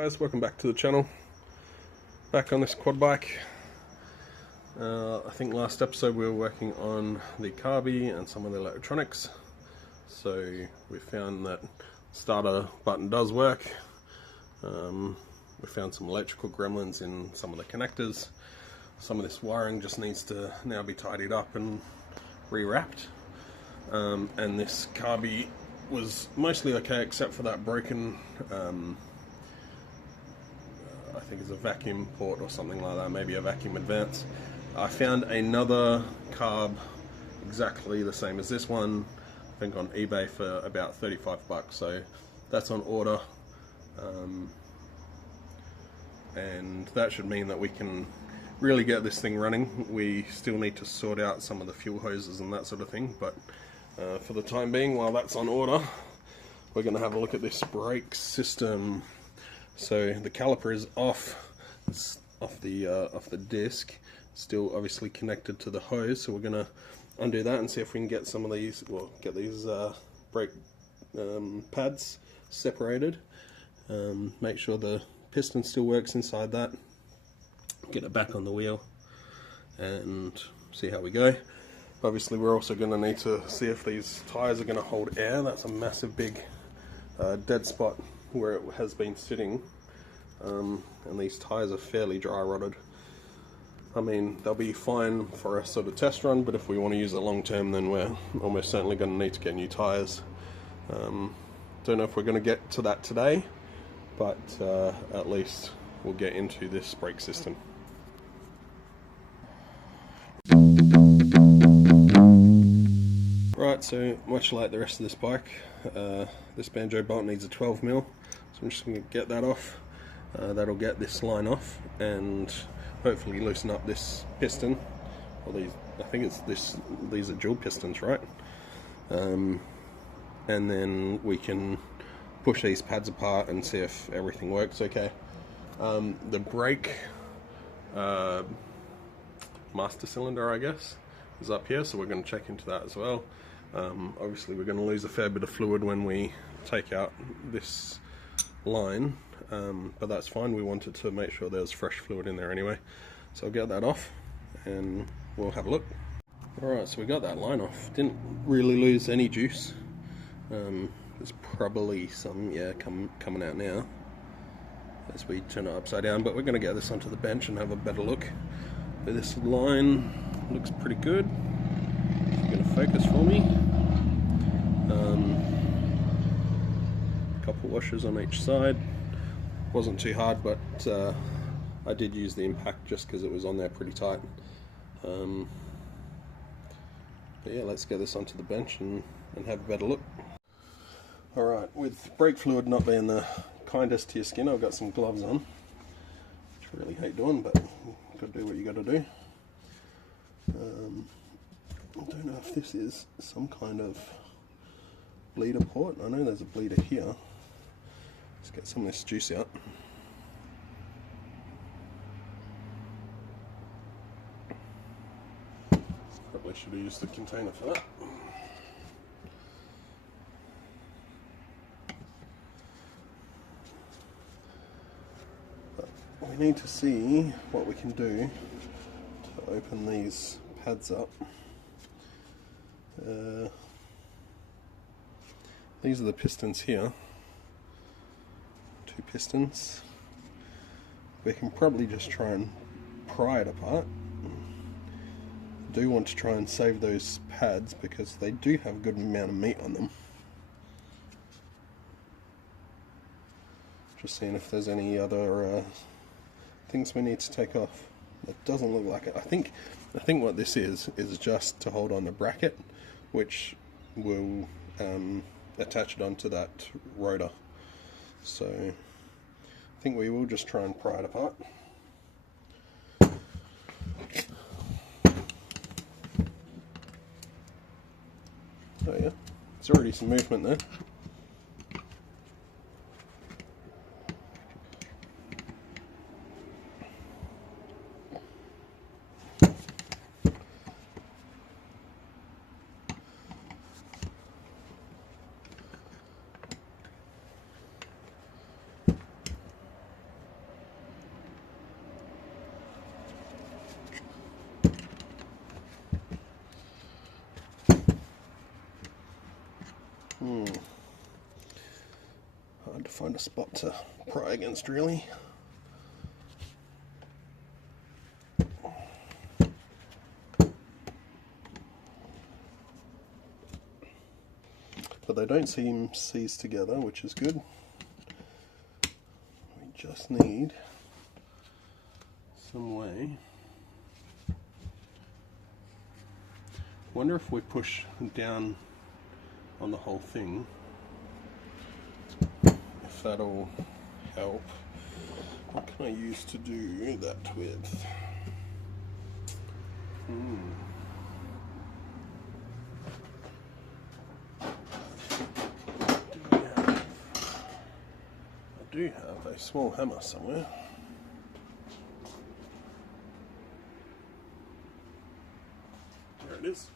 Guys, welcome back to the channel. Back on this quad bike. I think last episode we were working on the carby and some of the electronics. So we found that starter button does work. We found some electrical gremlins in some of the connectors. Some of this wiring just needs to now be tidied up and rewrapped. And this carby was mostly okay except for that broken I think it's a vacuum port or something like that, maybe a vacuum advance. I found another carb exactly the same as this one, I think on eBay for about 35 bucks, so that's on order. And that should mean that we can really get this thing running. We still need to sort out some of the fuel hoses and that sort of thing, but for the time being, while that's on order, we're going to have a look at this brake system. So the caliper is off the disc, still obviously connected to the hose. So we're going to undo that and see if we can get some of these, well, get these brake pads separated. Make sure the piston still works inside that. Get it back on the wheel and see how we go. Obviously, we're also going to need to see if these tires are going to hold air. That's a massive big dead spot where it has been sitting, and these tires are fairly dry rotted. I mean, they'll be fine for a sort of test run, but if we want to use it long term, then we're almost certainly going to need to get new tires. Don't know if we're going to get to that today, but at least we'll get into this brake system. Right, so much like the rest of this bike, this banjo bolt needs a 12mm, so I'm just going to get that off. That'll get this line off and hopefully loosen up this piston. Well, I think it's these are dual pistons, right? And then we can push these pads apart and see if everything works okay. The brake master cylinder, I guess, is up here, so we're going to check into that as well. Obviously we're going to lose a fair bit of fluid when we take out this line, but that's fine. We wanted to make sure there's fresh fluid in there anyway, so I'll get that off and we'll have a look. Alright, so we got that line off. Didn't really lose any juice. There's probably some coming out now as we turn it upside down, but we're going to get this onto the bench and have a better look. But this line looks pretty good. It's going to focus for me. Couple washers on each side. Wasn't too hard, but I did use the impact just because it was on there pretty tight. But yeah, let's get this onto the bench and have a better look. Alright, with brake fluid not being the kindest to your skin, I've got some gloves on, which I really hate doing, but you've got to do what you got to do. I don't know if this is some kind of bleeder port. I know there's a bleeder here. Let's get some of this juice out. Probably should have used the container for that. But we need to see what we can do to open these pads up. These are the pistons here, 2 pistons. We can probably just try and pry it apart. I do want to try and save those pads because they do have a good amount of meat on them. Just seeing if there's any other things we need to take off. It doesn't look like it. I think what this is just to hold on the bracket, which will attach it onto that rotor. So I think we will just try and pry it apart. Oh yeah, there's already some movement there. find a spot to pry against, really. But they don't seem seized together, which is good. We just need some way. Wonder if we push down on the whole thing, if that'll help. What can I use to do that with? I do have a small hammer somewhere. There it is.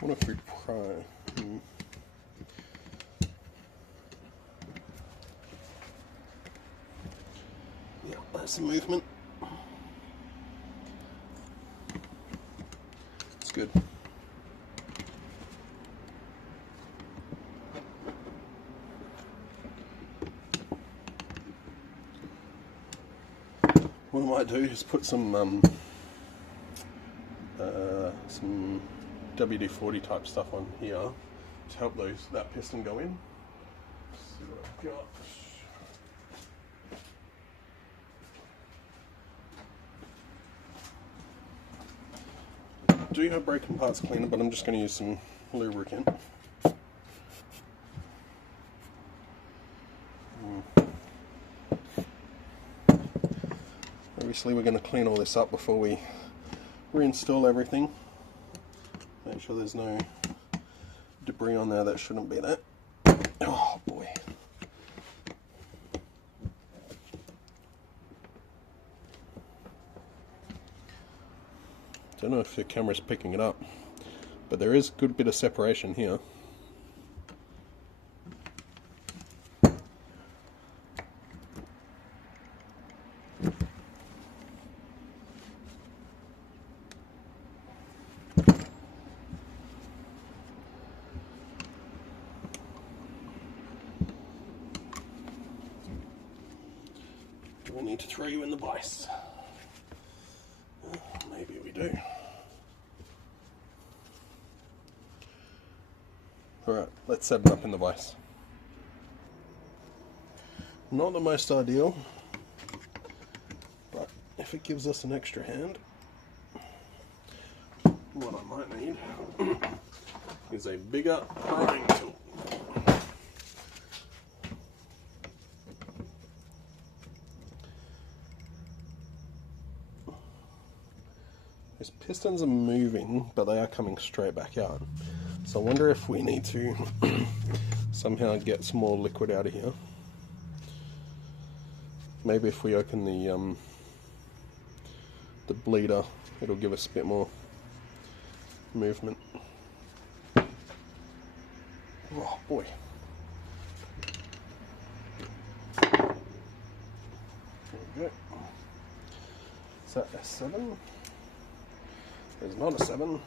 What if we pry? Yeah, there's some movement. It's good. What I might do is put some WD-40 type stuff on here to help that piston go in. Let's see what I've got. I do have broken parts cleaner, but I'm just going to use some lubricant. Obviously we're going to clean all this up before we reinstall everything. Make sure there's no debris on there that shouldn't be there. Oh boy. Don't know if the camera's picking it up, but there is a good bit of separation here. We need to throw you in the vise. Maybe we do. Alright, let's set it up in the vise. Not the most ideal, but if it gives us an extra hand, what I might need is a bigger prying tool. These pistons are moving, but they are coming straight back out. So I wonder if we need to somehow get some more liquid out of here. Maybe if we open the bleeder, it'll give us a bit more movement. Oh boy. There we go. Is that a 7? There's not a 7.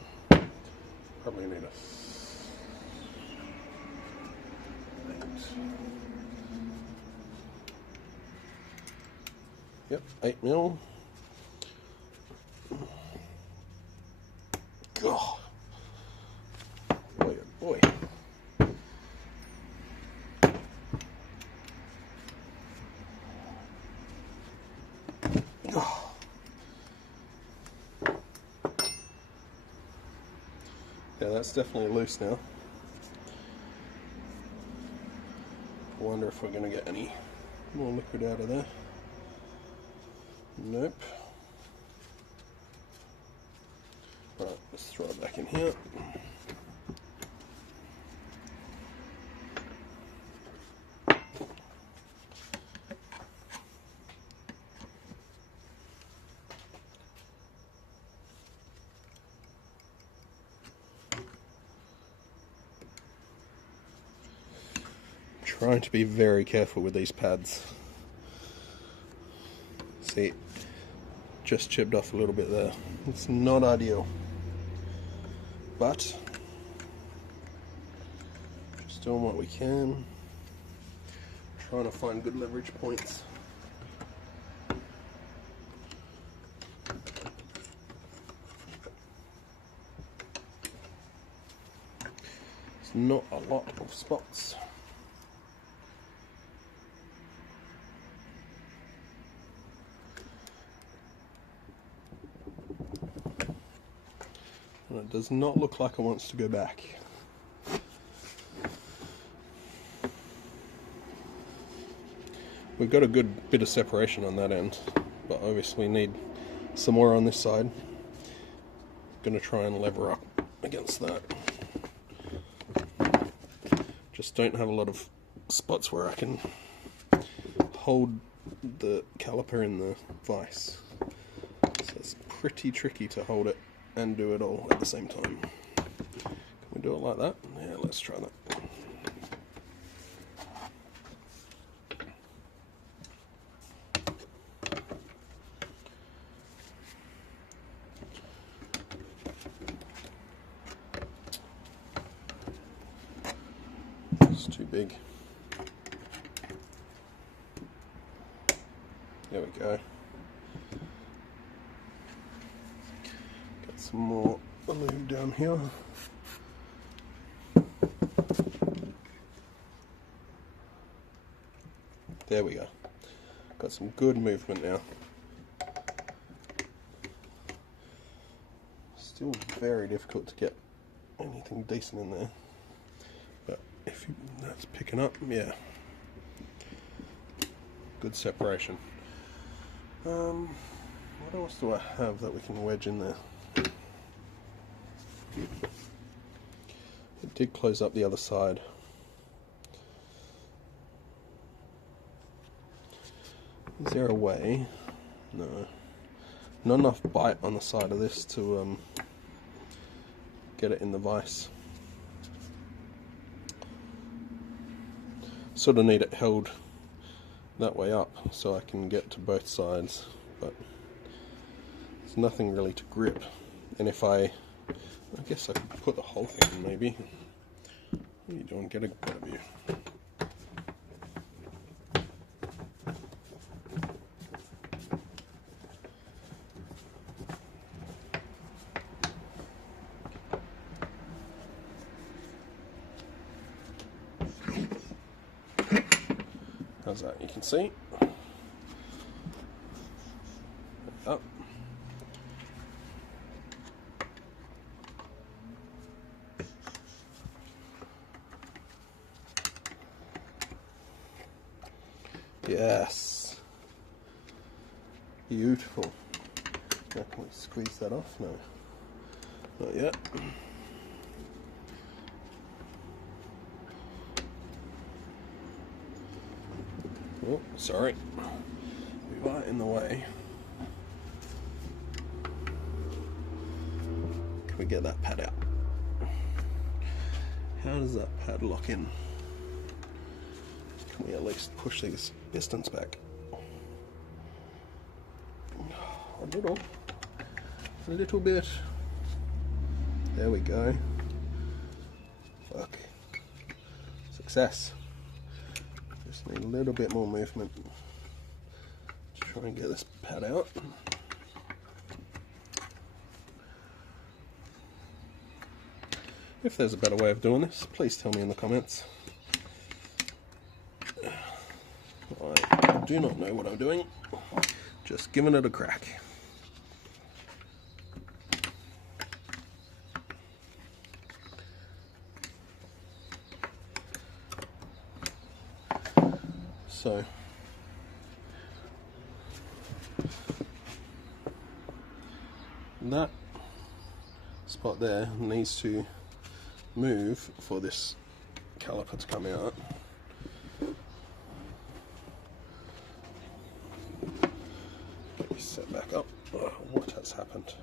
Probably need a 8. Yep, 8 mil. Oh. Boy, oh boy. Oh. Yeah, that's definitely loose now. I wonder if we're going to get any more liquid out of there. Nope. Right, let's throw it back in here. Trying to be very careful with these pads. See, just chipped off a little bit there. It's not ideal, but just doing what we can, trying to find good leverage points. It's not a lot of spots. And it does not look like it wants to go back. We've got a good bit of separation on that end, but obviously need some more on this side. Gonna try and lever up against that. Just don't have a lot of spots where I can hold the caliper in the vise. So it's pretty tricky to hold it and do it all at the same time. Can we do it like that? Yeah, let's try that. It's too big. There we go. Get some more lube down here. There we go. Got some good movement now. Still very difficult to get anything decent in there. But if that's picking up, yeah. Good separation. What else do I have that we can wedge in there? It did close up the other side. Is there a way? No. Not enough bite on the side of this to get it in the vise. Sort of need it held that way up so I can get to both sides, but there's nothing really to grip. And if I guess I could put the whole thing in maybe. What are you doing? Get a better view. How's that? You can see. Up. Yes. Beautiful. Now can we squeeze that off? No. Not yet. Oh, sorry. We are in the way. Can we get that pad out? How does that pad lock in? Can we at least push these pistons back? A little bit. There we go. Fuck. Success. Just need a little bit more movement to try and get this pad out. If there's a better way of doing this, please tell me in the comments. I do not know what I'm doing, just giving it a crack. So that spot there needs to move for this caliper to come out. Get me set back up. Oh, what has happened?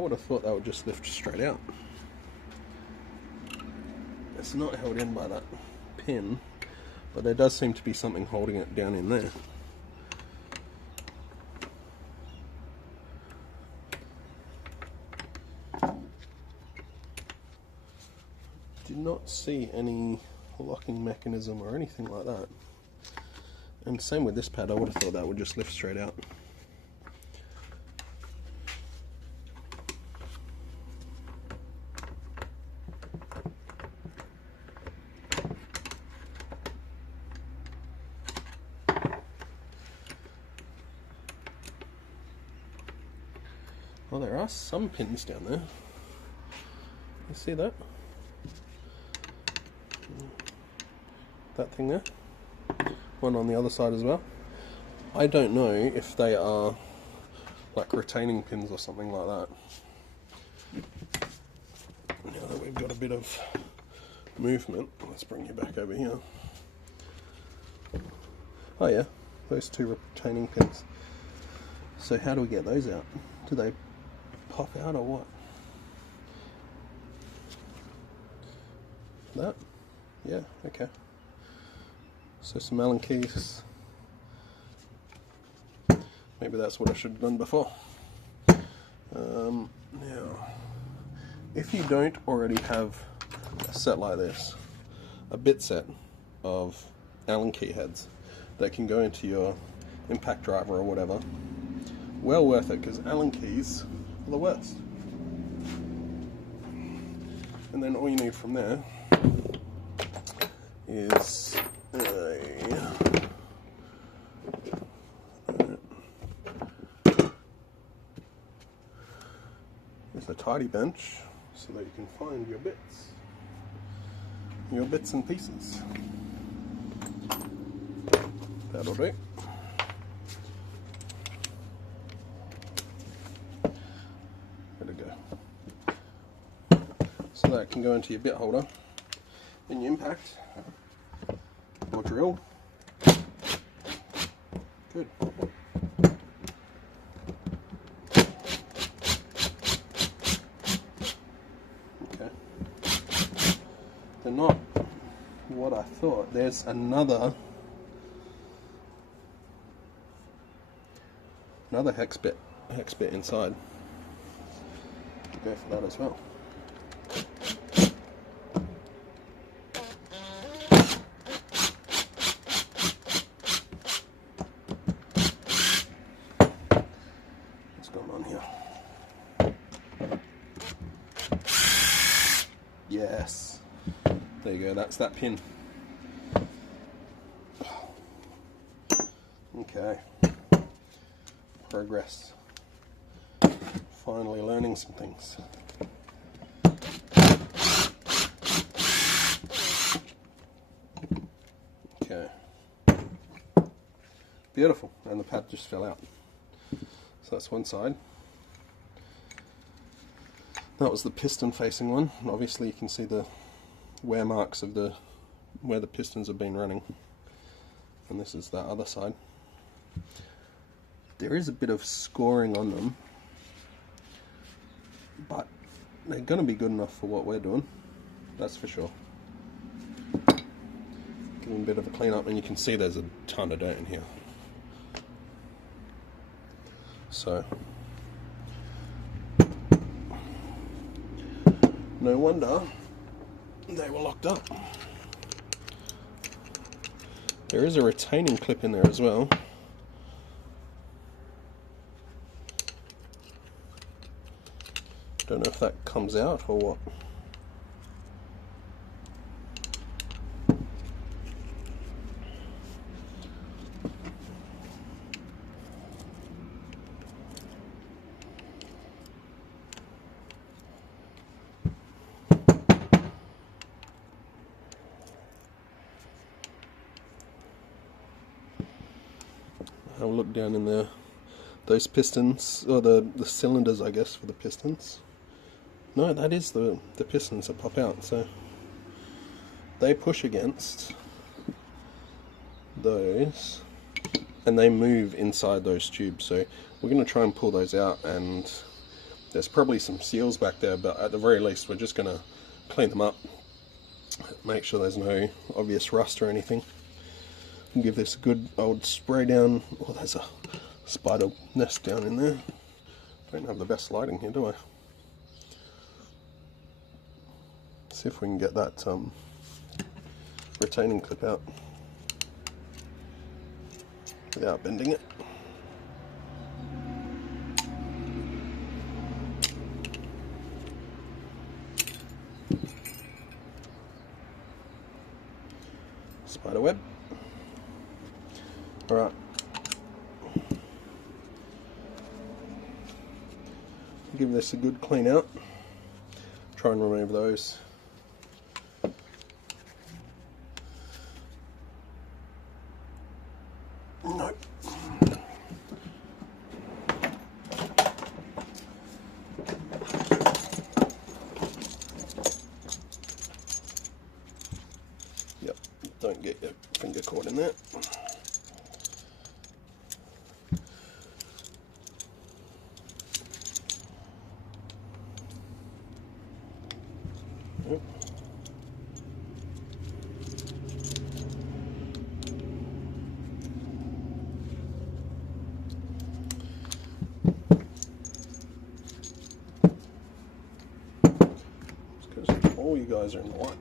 would have thought that would just lift straight out. It's not held in by that pin, but there does seem to be something holding it down in there. Did not see any locking mechanism or anything like that. And same with this pad, I would have thought that would just lift straight out. Well, there are some pins down there. You see that? That thing there? One on the other side as well. I don't know if they are like retaining pins or something like that. Now that we've got a bit of movement, let's bring you back over here. Oh yeah, those two retaining pins. So how do we get those out? Do they pop out or what? That? Yeah, okay. So some Allen keys. Maybe that's what I should have done before. Now, if you don't already have a set like this, a bit set of Allen key heads that can go into your impact driver or whatever, well worth it, because Allen keys are the worst. And then all you need from there is a tidy bench so that you can find your bits and pieces. That'll do. There we go. So that can go into your bit holder in your impact or drill. Good. Okay. They're not what I thought. There's another hex bit inside. Go for that as well. What's going on here? Yes. There you go, that's that pin. Okay. Progress. Finally learning some things. Okay. Beautiful. And the pad just fell out. So that's one side. That was the piston facing one. And obviously you can see the wear marks of where the pistons have been running. And this is that other side. There is a bit of scoring on them, but they're going to be good enough for what we're doing, that's for sure. Give them a bit of a clean up, and you can see there's a ton of dirt in here. So, no wonder they were locked up. There is a retaining clip in there as well. Don't know if that comes out or what. Have a look down in there. Those pistons, or the cylinders, I guess, for the pistons. No, that is the pistons that pop out, so they push against those and they move inside those tubes. So we're going to try and pull those out and There's probably some seals back there, but at the very least we're just going to clean them up, make sure there's no obvious rust or anything, and give this a good old spray down. Oh, there's a spider nest down in there. Don't have the best lighting here, do I? See if we can get that retaining clip out without bending it. Spider web. Alright. Give this a good clean out. Try and remove those. Nope. Yep, don't get your finger caught in there. Yep. Because all you guys are in the light.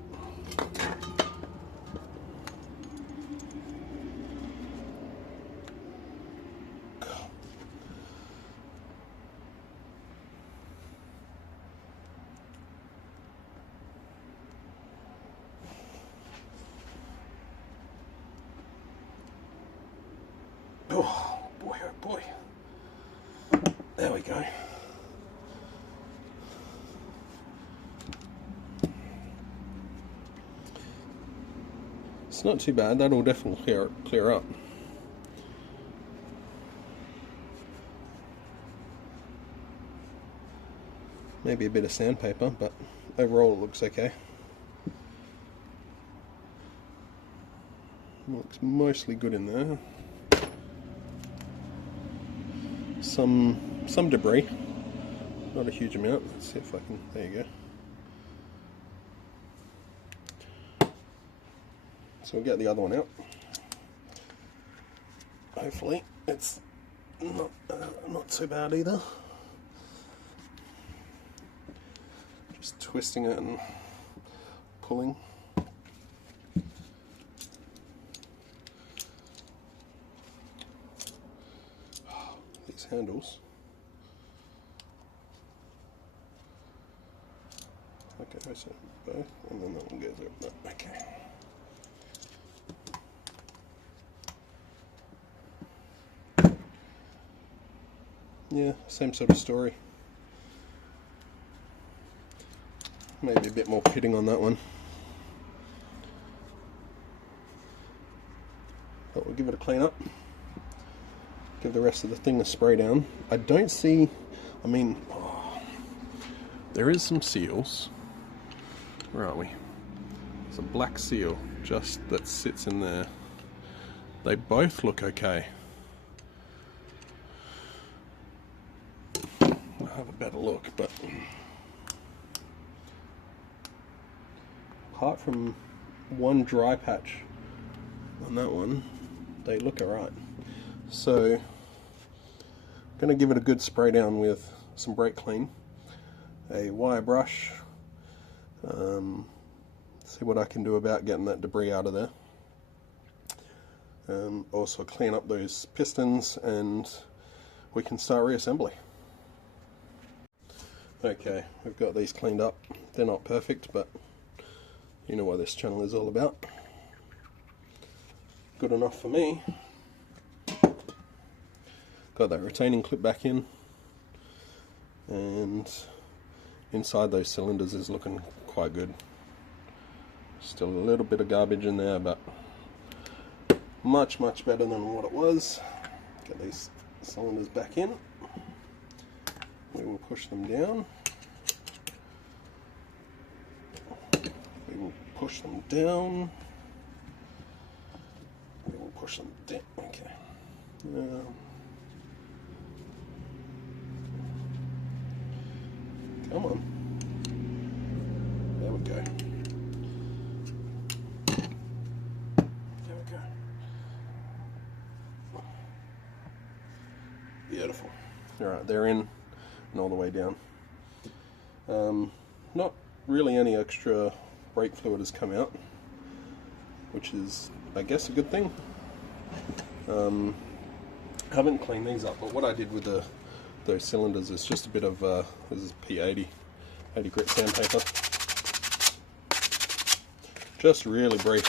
Oh boy, oh boy. There we go. It's not too bad, that'll definitely clear up. Maybe a bit of sandpaper, but overall it looks okay. Looks mostly good in there. Some debris, not a huge amount. Let's see if I can, there you go. So we'll get the other one out. Hopefully it's not too bad either. Just twisting it and pulling. These handles. Okay, so both, and then that one goes over. Okay. Yeah, same sort of story. Maybe a bit more pitting on that one. But we'll give it a clean up. Give the rest of the thing a spray down. I don't see, I mean, there is some seals. Where are we? There's a black seal just that sits in there. They both look okay. I'll have a better look, but apart from one dry patch on that one, they look alright. So I'm going to give it a good spray down with some brake clean, a wire brush, see what I can do about getting that debris out of there. Also clean up those pistons and we can start reassembly. Okay, we've got these cleaned up. They're not perfect, but you know what this channel is all about. Good enough for me. Got that retaining clip back in, and inside those cylinders is looking quite good. Still a little bit of garbage in there, but much better than what it was. Get these cylinders back in. We will push them down. We will push them down. We will push them down. Okay. Come on. There we go. There we go. Beautiful. Alright, they're in and all the way down. Not really any extra brake fluid has come out, which is, I guess, a good thing. Haven't cleaned these up, but what I did with those cylinders is just a bit of, this is P80, 80 grit sandpaper. Just really brief.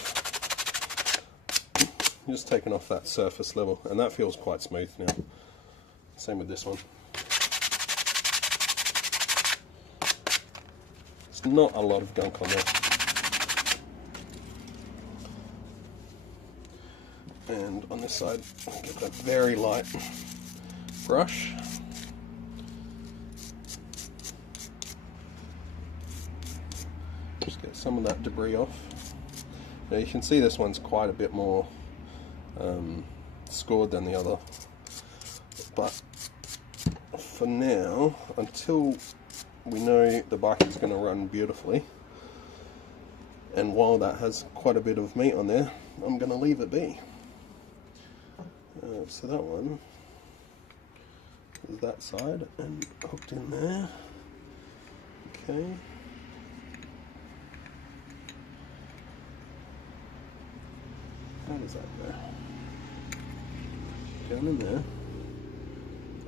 Just taking off that surface level, and that feels quite smooth now. Same with this one. There's not a lot of gunk on there. And on this side, get a very light brush. Just get some of that debris off. Now you can see this one's quite a bit more scored than the other. But for now, until we know the bike is going to run beautifully, and while that has quite a bit of meat on there, I'm going to leave it be. So that one is that side and hooked in there. Okay. How does that go? Down in there.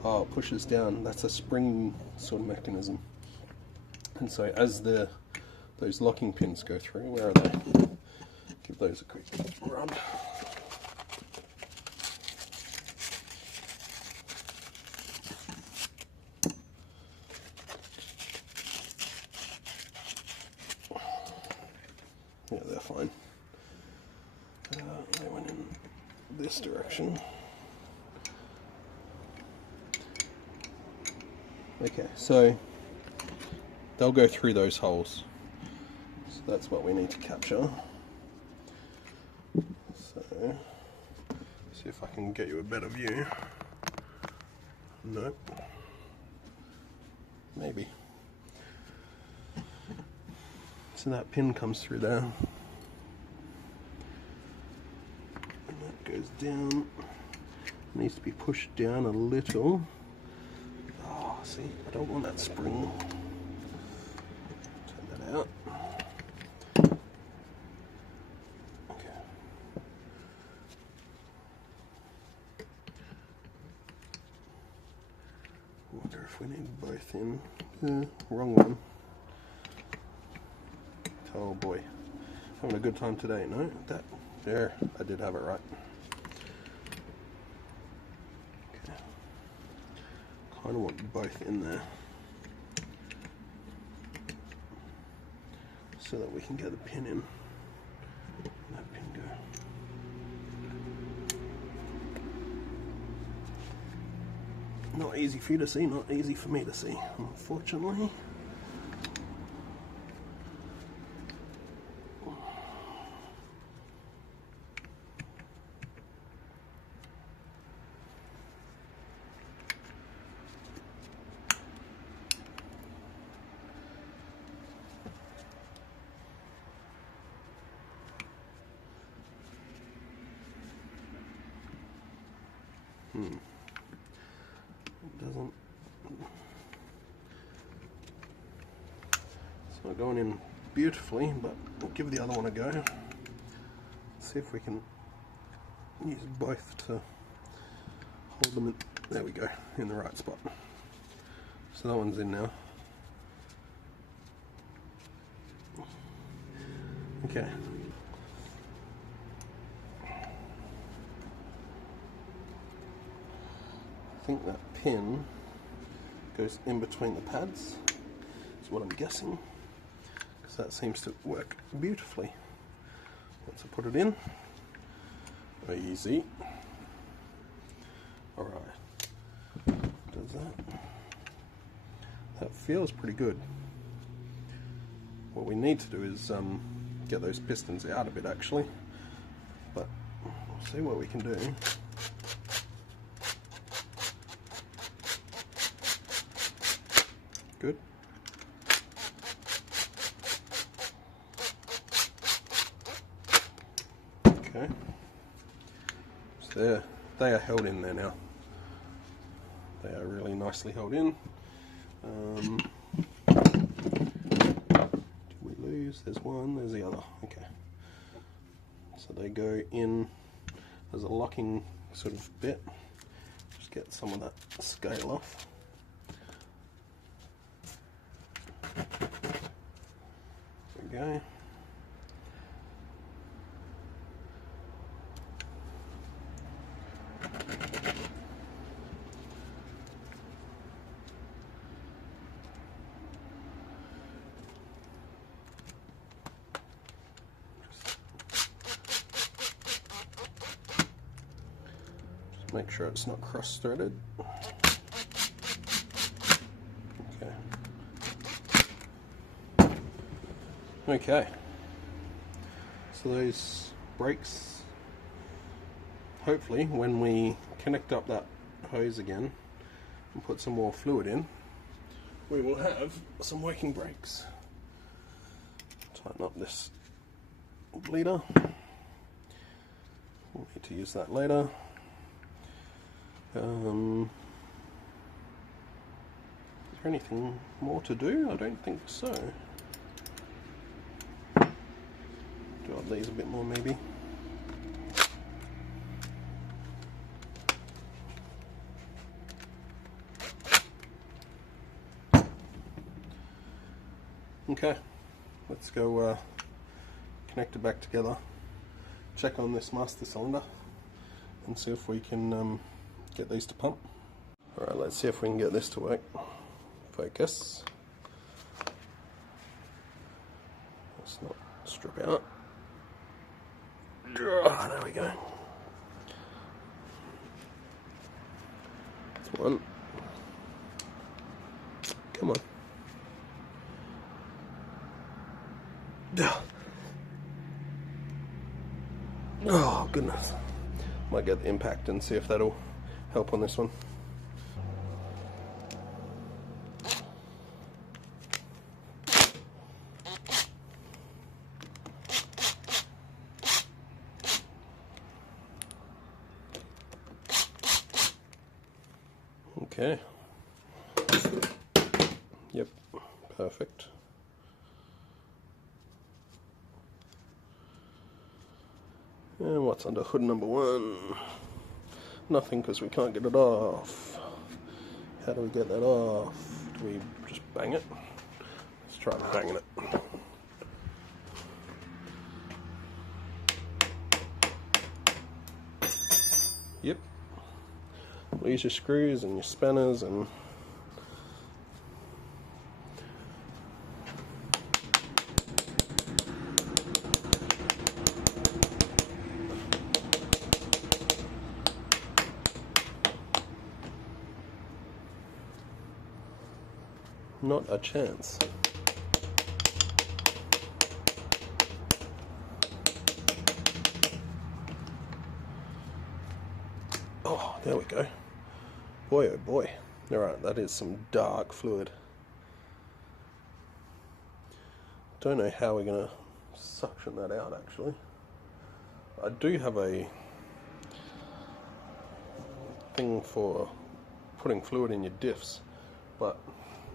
Oh, it pushes down. That's a spring sort of mechanism. And so as those locking pins go through, where are they? Give those a quick rub. Yeah, they're fine. They went in this direction. Okay, so they'll go through those holes. So that's what we need to capture. So, see if I can get you a better view. Nope. Maybe. So that pin comes through there. And that goes down. It needs to be pushed down a little. Oh, see, I don't want that spring. Turn that out. Okay. I wonder if we need both in. Wrong one. Oh boy, having a good time today, no? That, there, I did have it right. Okay. Kind of want both in there, so that we can get the pin in. That pin go. Not easy for you to see, not easy for me to see, unfortunately. It doesn't. It's not going in beautifully, but we'll give the other one a go. See if we can use both to hold them in. There we go, in the right spot. So that one's in now. Okay. I think that pin goes in between the pads, is what I'm guessing, because that seems to work beautifully. Once I put it in, easy. Alright, does that? That feels pretty good. What we need to do is get those pistons out a bit actually, but we'll see what we can do. Good. go. So they are held in there now. They are really nicely held in. Did we lose? There's one, there's the other. Okay. So they go in as a locking sort of bit. Just get some of that scale off. There we go. Make sure it's not cross-threaded. Okay. So those brakes, hopefully when we connect up that hose again and put some more fluid in, we will have some working brakes. Tighten up this bleeder. We'll need to use that later. Is there anything more to do? I don't think so. Do up these a bit more maybe. Okay, let's go connect it back together, check on this master cylinder and see if we can get these to pump. Alright, let's see if we can get this to work. Focus. Let's not strip out. Oh, there we go. That's one. Come on. Oh goodness. Might get the impact and see if that'll help on this one. Okay. Yep, perfect. And what's under hood number one? Nothing, because we can't get it off. How do we get that off? Do we just bang it? Let's try banging it. Yep. Use your screws and your spanners and not a chance. Oh, there we go. Boy, oh boy. Alright, that is some dark fluid. Don't know how we're going to suction that out, actually. I do have a thing for putting fluid in your diffs, but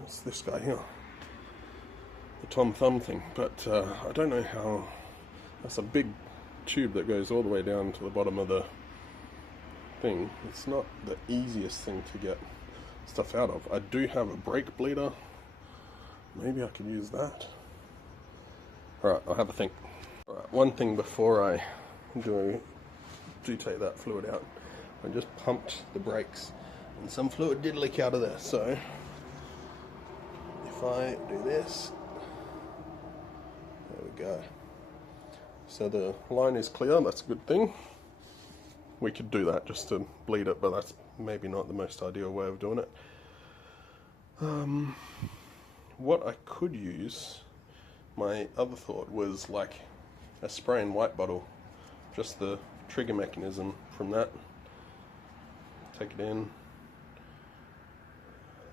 it's this guy here, the Tom Thumb thing, but I don't know how. That's a big tube that goes all the way down to the bottom of the thing. It's not the easiest thing to get stuff out of. I do have a brake bleeder. Maybe I could use that. Alright, I'll have a think. Alright, one thing before I do take that fluid out, I just pumped the brakes and some fluid did leak out of there, so if I do this, there we go. So the line is clear, that's a good thing. We could do that just to bleed it, but that's maybe not the most ideal way of doing it. What I could use, my other thought was like a spray and wipe bottle, just the trigger mechanism from that. Take it in,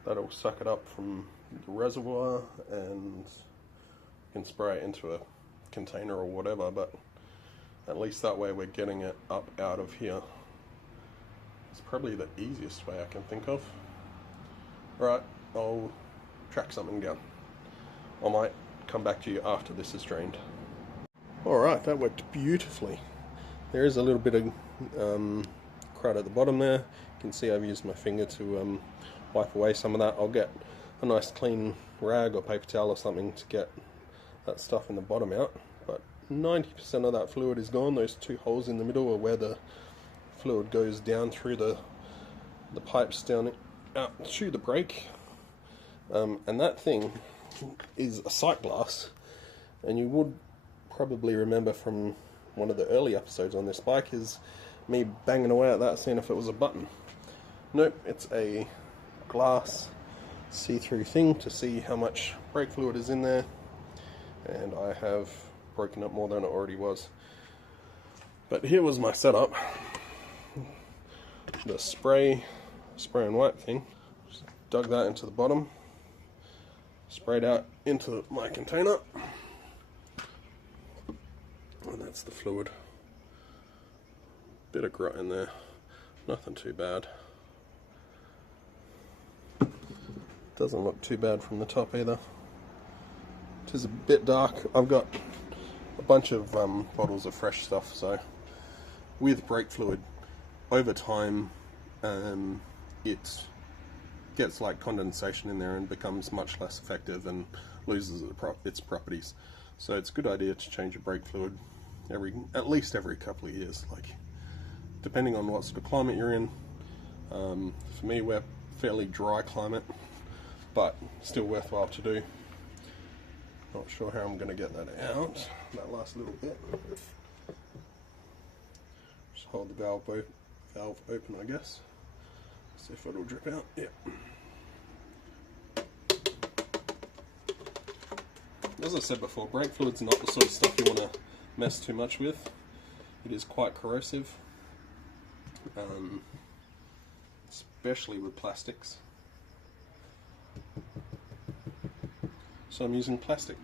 that'll suck it up from the reservoir and you can spray it into a container or whatever, but At least that way we're getting it up out of here. It's probably the easiest way I can think of. Right, I'll track something down. I might come back to you after this is drained. Alright, that worked beautifully. There is a little bit of crud at the bottom there. You can see I've used my finger to wipe away some of that. I'll get a nice clean rag or paper towel or something to get that stuff in the bottom out. But 90% of that fluid is gone. Those two holes in the middle are where the fluid goes down through the pipes down out to the brake. And that thing is a sight glass, and you would probably remember from one of the early episodes on this bike is me banging away at that seeing if it was a button. Nope, it's a glass see-through thing to see how much brake fluid is in there, and I have broken up more than it already was. But here was my setup. The spray and wipe thing. Just dug that into the bottom, sprayed out into my container, and that's the fluid. Bit of grut in there, nothing too bad. Doesn't look too bad from the top either. It is a bit dark. I've got a bunch of bottles of fresh stuff, so with brake fluid, over time it gets like condensation in there and becomes much less effective and loses its properties. So it's a good idea to change your brake fluid at least every couple of years, like depending on what sort of climate you're in. For me, we're fairly dry climate, but still worthwhile to do. Not sure how I'm going to get that out, that last little bit. Just hold the valve open, I guess. See if it'll drip out. Yeah. As I said before, brake fluid's not the sort of stuff you want to mess too much with. It is quite corrosive, especially with plastics. So I'm using plastic.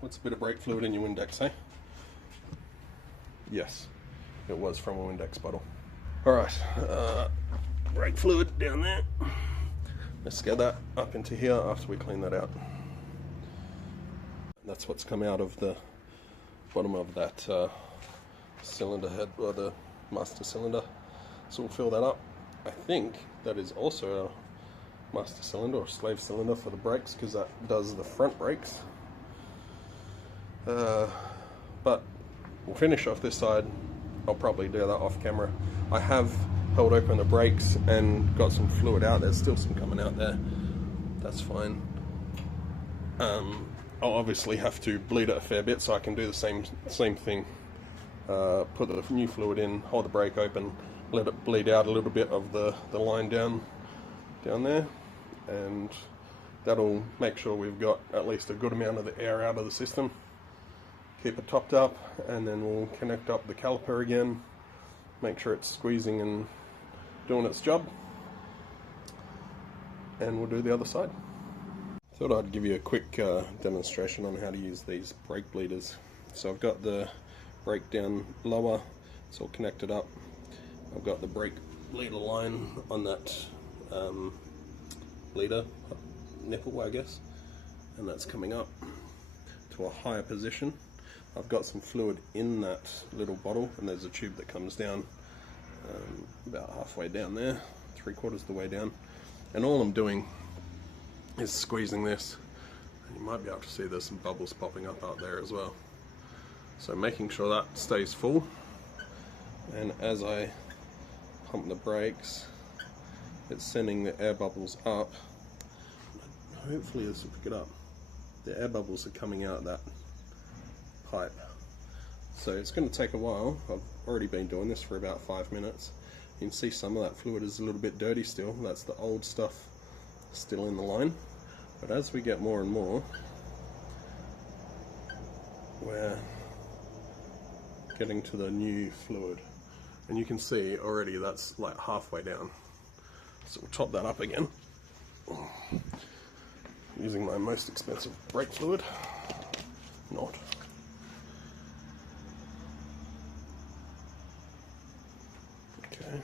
What's a bit of brake fluid in your Windex, eh? Yes, it was from a Windex bottle. Alright, brake fluid down there. Let's get that up into here after we clean that out. That's what's come out of the bottom of that cylinder head, or the master cylinder. So we'll fill that up. I think that is also a master cylinder or slave cylinder for the brakes, because that does the front brakes. But we'll finish off this side. I'll probably do that off camera. I have held open the brakes and got some fluid out. There's still some coming out there. That's fine. I'll obviously have to bleed it a fair bit, so I can do the same thing. Put the new fluid in, hold the brake open, let it bleed out a little bit of the line down there, and that'll make sure we've got at least a good amount of the air out of the system. Keep it topped up, and then we'll connect up the caliper again, make sure it's squeezing and doing its job, and we'll do the other side. Thought I'd give you a quick demonstration on how to use these brake bleeders. So I've got the brake down lower, it's all connected up. I've got the brake bleeder line on that bleeder nipple, I guess, and that's coming up to a higher position. I've got some fluid in that little bottle, and there's a tube that comes down about halfway down there, 3/4 of the way down, and all I'm doing is squeezing this. You might be able to see there's some bubbles popping up out there as well. So making sure that stays full, and as I pump the brakes, it's sending the air bubbles up. Hopefully this will pick it up. The air bubbles are coming out that pipe. So it's going to take a while. I've already been doing this for about 5 minutes. You can see some of that fluid is a little bit dirty still. That's the old stuff still in the line. But as we get more and more, we're getting to the new fluid. And you can see already that's like halfway down. So we'll top that up again. Using my most expensive brake fluid. Not. Okay.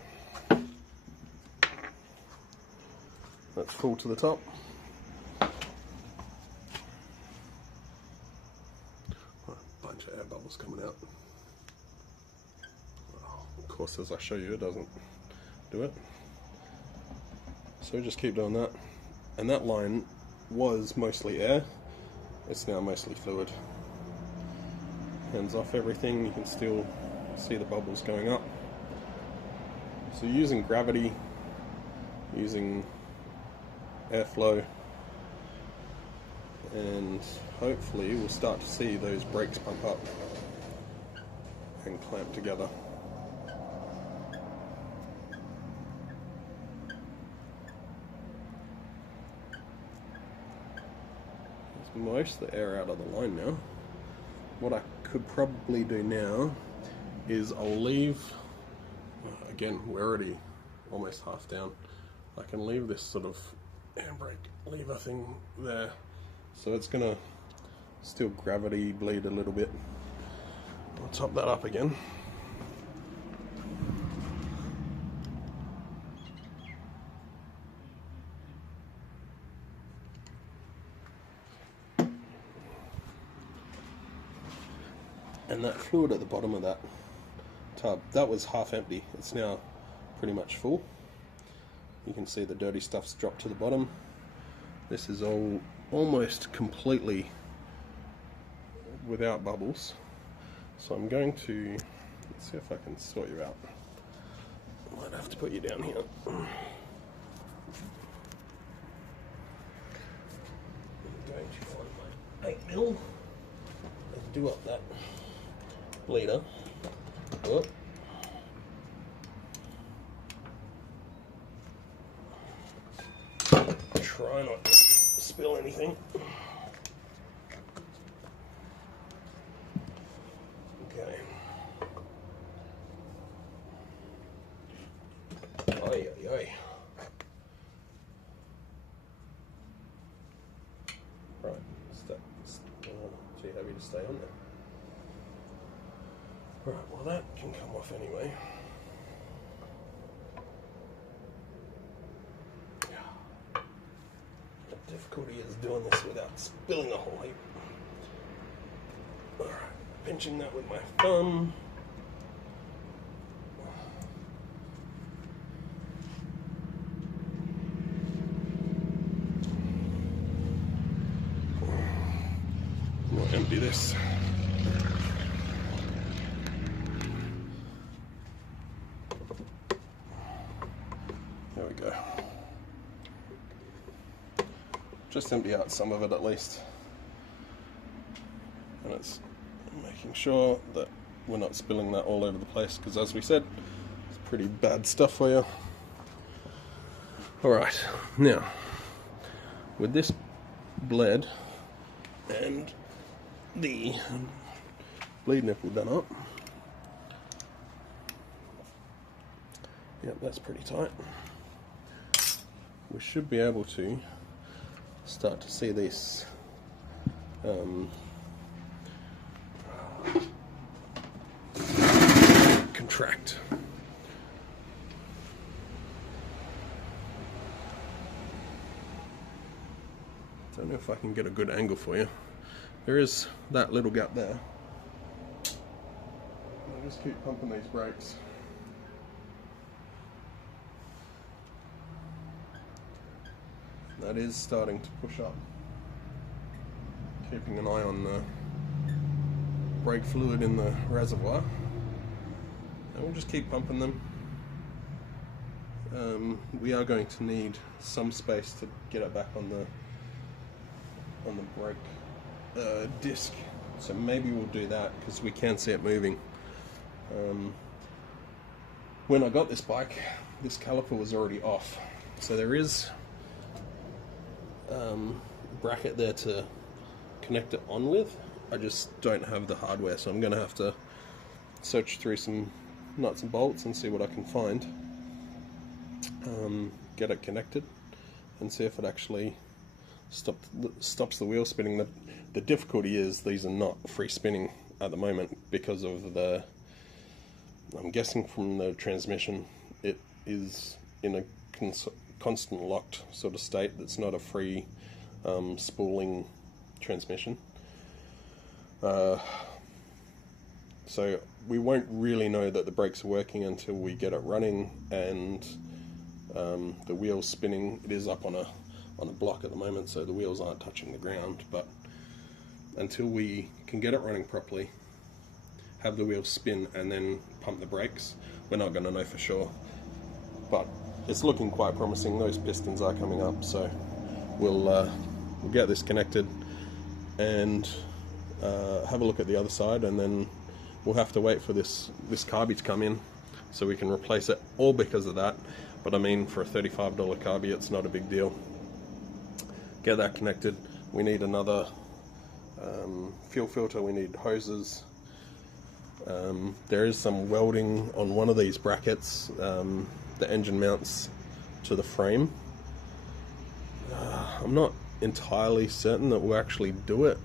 That's full to the top. Bunch of air bubbles coming out. Well, of course, as I show you, it doesn't do it. So just keep doing that. And that line was mostly air. It's now mostly fluid. Hands off everything, you can still see the bubbles going up. So using gravity, using airflow, and hopefully we'll start to see those brakes pump up and clamp together. There's most of the air out of the line now. What I could probably do now is I'll leave, again, we're already almost half down. I can leave this sort of handbrake lever thing there. So it's going to still gravity bleed a little bit. I'll top that up again. And that fluid at the bottom of that tub, that was half empty. It's now pretty much full. You can see the dirty stuff's dropped to the bottom. This is all almost completely without bubbles. So I'm going to, let's see if I can sort you out. I might have to put you down here. I'm going to find my 8mm and do up that bleeder. Oh. Try not to spill anything. Okay. Oi, oi, oi. Right, too heavy to stay on there. Right, well that can come off anyway. The difficulty is doing this without spilling a whole heap. Alright, pinching that with my thumb. We'll empty this. There we go. Just empty out some of it at least. And it's making sure that we're not spilling that all over the place, because as we said, it's pretty bad stuff for you. Alright, now, with this bled and the bleed nipple done up, yep, that's pretty tight. We should be able to start to see this contract. Don't know if I can get a good angle for you. There is that little gap there. I'll just keep pumping these brakes. That is starting to push up. Keeping an eye on the brake fluid in the reservoir. And we'll just keep pumping them. We are going to need some space to get it back on the brake disc. So maybe we'll do that, because we can see it moving. When I got this bike, this caliper was already off. So there is bracket there to connect it on with. I just don't have the hardware, so I'm going to have to search through some nuts and bolts and see what I can find. Get it connected, and see if it actually stops the wheel spinning. The difficulty is these are not free spinning at the moment because of the, I'm guessing from the transmission, it is in a constant locked sort of state. That's not a free spooling transmission. So we won't really know that the brakes are working until we get it running and the wheel's spinning. It is up on a block at the moment, so the wheels aren't touching the ground, but until we can get it running properly, have the wheels spin and then pump the brakes, we're not going to know for sure. But it's looking quite promising. Those pistons are coming up, so we'll get this connected and have a look at the other side, and then we'll have to wait for this carby to come in so we can replace it, all because of that. But I mean, for a $35 carby, it's not a big deal. Get that connected. We need another fuel filter, we need hoses. There is some welding on one of these brackets. The engine mounts to the frame. I'm not entirely certain that we'll actually do it.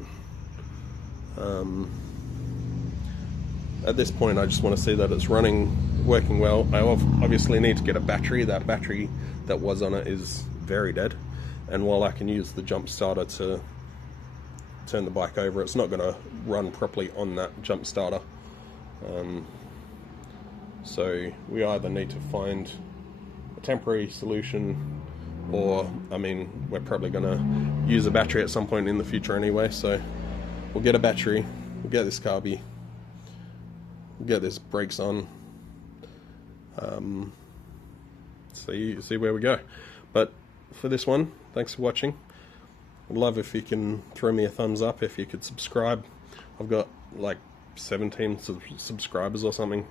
At this point, I just want to see that it's working well. I obviously need to get a battery. That battery that was on it is very dead, and while I can use the jump starter to turn the bike over, it's not going to run properly on that jump starter. So we either need to find a temporary solution, or I mean, we're probably going to use a battery at some point in the future anyway, so we'll get a battery, we'll get this carby, we'll get this brakes on, see where we go. But for this one, thanks for watching. I'd love if you can throw me a thumbs up, if you could subscribe. I've got like 17 subscribers or something.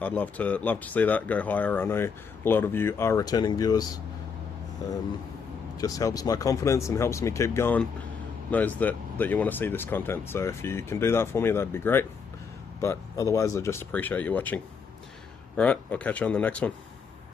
I'd love to see that go higher. I know a lot of you are returning viewers. Just helps my confidence and helps me keep going. Knows that you want to see this content. So if you can do that for me, that'd be great. But otherwise, I just appreciate you watching. Alright, I'll catch you on the next one.